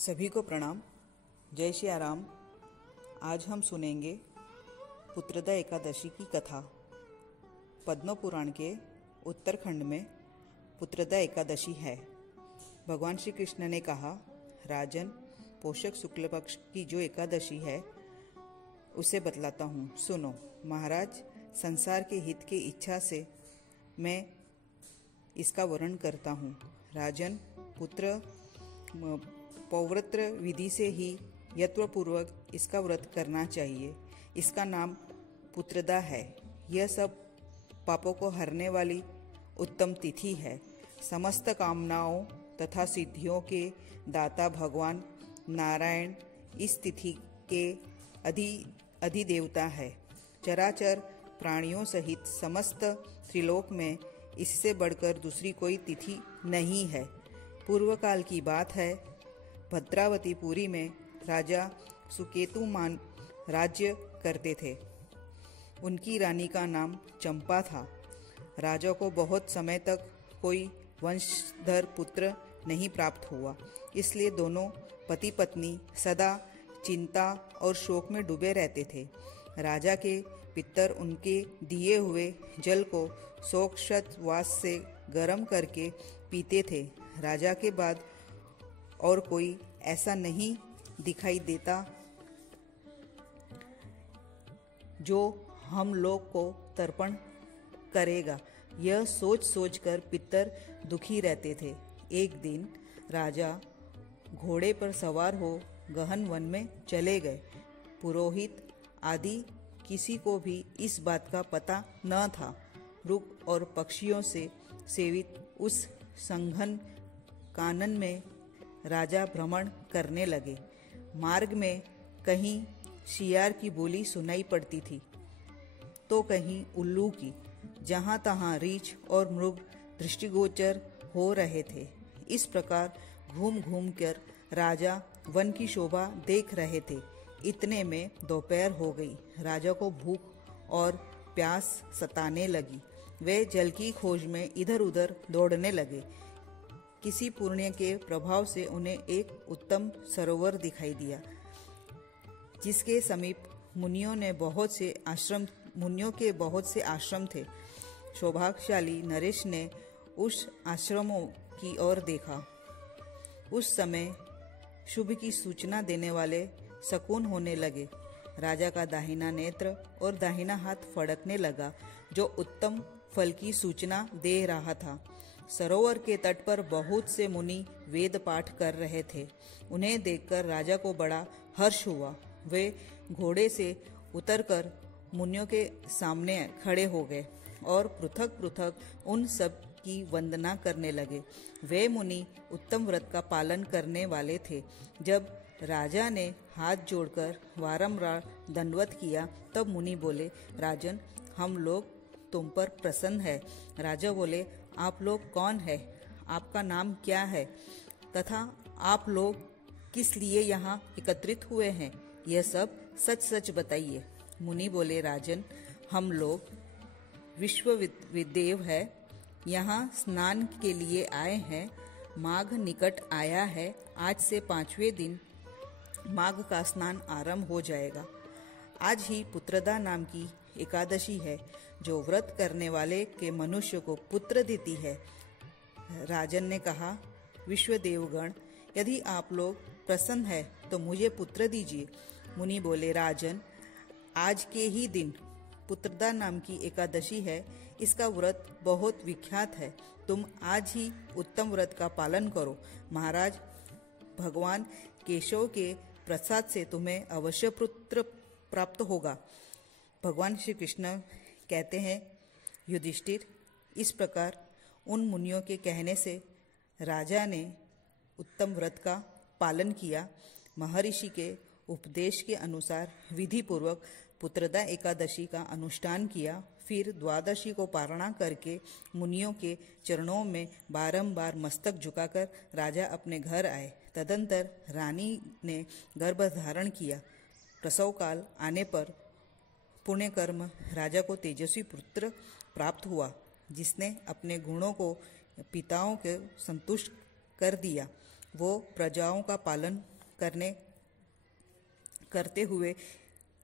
सभी को प्रणाम। जय श्री राम। आज हम सुनेंगे पुत्रदा एकादशी की कथा। पद्म पुराण के उत्तरखंड में पुत्रदा एकादशी है। भगवान श्री कृष्ण ने कहा, राजन, पोषक शुक्ल पक्ष की जो एकादशी है उसे बतलाता हूँ, सुनो। महाराज, संसार के हित की इच्छा से मैं इसका वर्णन करता हूँ। राजन, पुत्र पौव्रत्र विधि से ही यत्नपूर्वक इसका व्रत करना चाहिए। इसका नाम पुत्रदा है। यह सब पापों को हरने वाली उत्तम तिथि है। समस्त कामनाओं तथा सिद्धियों के दाता भगवान नारायण इस तिथि के अधिदेवता है। चराचर प्राणियों सहित समस्त त्रिलोक में इससे बढ़कर दूसरी कोई तिथि नहीं है। पूर्व काल की बात है, भद्रावतीपुरी में राजा सुकेतुमान राज्य करते थे। उनकी रानी का नाम चंपा था। राजा को बहुत समय तक कोई वंशधर पुत्र नहीं प्राप्त हुआ, इसलिए दोनों पति पत्नी सदा चिंता और शोक में डूबे रहते थे। राजा के पितर उनके दिए हुए जल को शोकशतवास से गर्म करके पीते थे। राजा के बाद और कोई ऐसा नहीं दिखाई देता जो हम लोग को तर्पण करेगा। यह सोच सोच कर पितर दुखी रहते थे। एक दिन राजा घोड़े पर सवार हो गहन वन में चले गए। पुरोहित आदि किसी को भी इस बात का पता न था। रुख और पक्षियों से सेवित उस संघन कानन में राजा भ्रमण करने लगे। मार्ग में कहीं शियार की बोली सुनाई पड़ती थी तो कहीं उल्लू की। जहाँ तहाँ रीछ और मृग दृष्टिगोचर हो रहे थे। इस प्रकार घूम घूम कर राजा वन की शोभा देख रहे थे। इतने में दोपहर हो गई। राजा को भूख और प्यास सताने लगी। वे जल की खोज में इधर उधर दौड़ने लगे। किसी पुण्य के प्रभाव से उन्हें एक उत्तम सरोवर दिखाई दिया, जिसके समीप मुनियों के बहुत से आश्रम थे। सौभाग्यशाली नरेश ने उस आश्रमों की ओर देखा। उस समय शुभ की सूचना देने वाले शकुन होने लगे। राजा का दाहिना नेत्र और दाहिना हाथ फड़कने लगा, जो उत्तम फल की सूचना दे रहा था। सरोवर के तट पर बहुत से मुनि वेद पाठ कर रहे थे। उन्हें देखकर राजा को बड़ा हर्ष हुआ। वे घोड़े से उतरकर मुनियों के सामने खड़े हो गए और पृथक पृथक उन सब की वंदना करने लगे। वे मुनि उत्तम व्रत का पालन करने वाले थे। जब राजा ने हाथ जोड़कर बारंबार दंडवत किया, तब मुनि बोले, राजन, हम लोग तुम पर प्रसन्न है। राजा बोले, आप लोग कौन है? आपका नाम क्या है तथा आप लोग किस लिए यहाँ एकत्रित हुए हैं? यह सब सच सच बताइए। मुनि बोले, राजन, हम लोग विश्वविदेव है, यहाँ स्नान के लिए आए हैं। माघ निकट आया है। आज से 5वें दिन माघ का स्नान आरंभ हो जाएगा। आज ही पुत्रदा नाम की एकादशी है, जो व्रत करने वाले के मनुष्य को पुत्र देती है। राजन ने कहा, विश्वदेवगण, यदि आप लोग प्रसन्न है तो मुझे पुत्र दीजिए। मुनि बोले, राजन, आज के ही दिन पुत्रदा नाम की एकादशी है। इसका व्रत बहुत विख्यात है। तुम आज ही उत्तम व्रत का पालन करो। महाराज, भगवान केशव के प्रसाद से तुम्हें अवश्य पुत्र प्राप्त होगा। भगवान श्री कृष्ण कहते हैं, युधिष्ठिर, इस प्रकार उन मुनियों के कहने से राजा ने उत्तम व्रत का पालन किया। महर्षि के उपदेश के अनुसार विधि पूर्वक पुत्रदा एकादशी का अनुष्ठान किया। फिर द्वादशी को पारणा करके मुनियों के चरणों में बारंबार मस्तक झुकाकर राजा अपने घर आए। तदंतर रानी ने गर्भ धारण किया। प्रसव काल आने पर पुण्य कर्म राजा को तेजस्वी पुत्र प्राप्त हुआ, जिसने अपने गुणों को पिताओं के संतुष्ट कर दिया वो प्रजाओं का पालन करते हुए,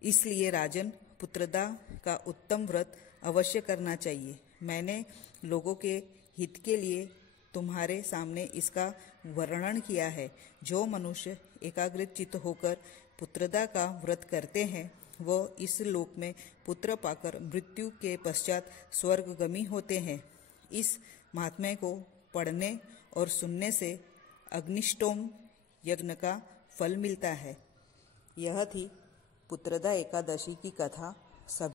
इसलिए राजन, पुत्रदा का उत्तम व्रत अवश्य करना चाहिए। मैंने लोगों के हित के लिए तुम्हारे सामने इसका वर्णन किया है। जो मनुष्य एकाग्रचित चित्त होकर पुत्रदा का व्रत करते हैं, वो इस लोक में पुत्र पाकर मृत्यु के पश्चात स्वर्गगामी होते हैं। इस महात्म्य को पढ़ने और सुनने से अग्निष्टोम यज्ञ का फल मिलता है। यह थी पुत्रदा एकादशी की कथा।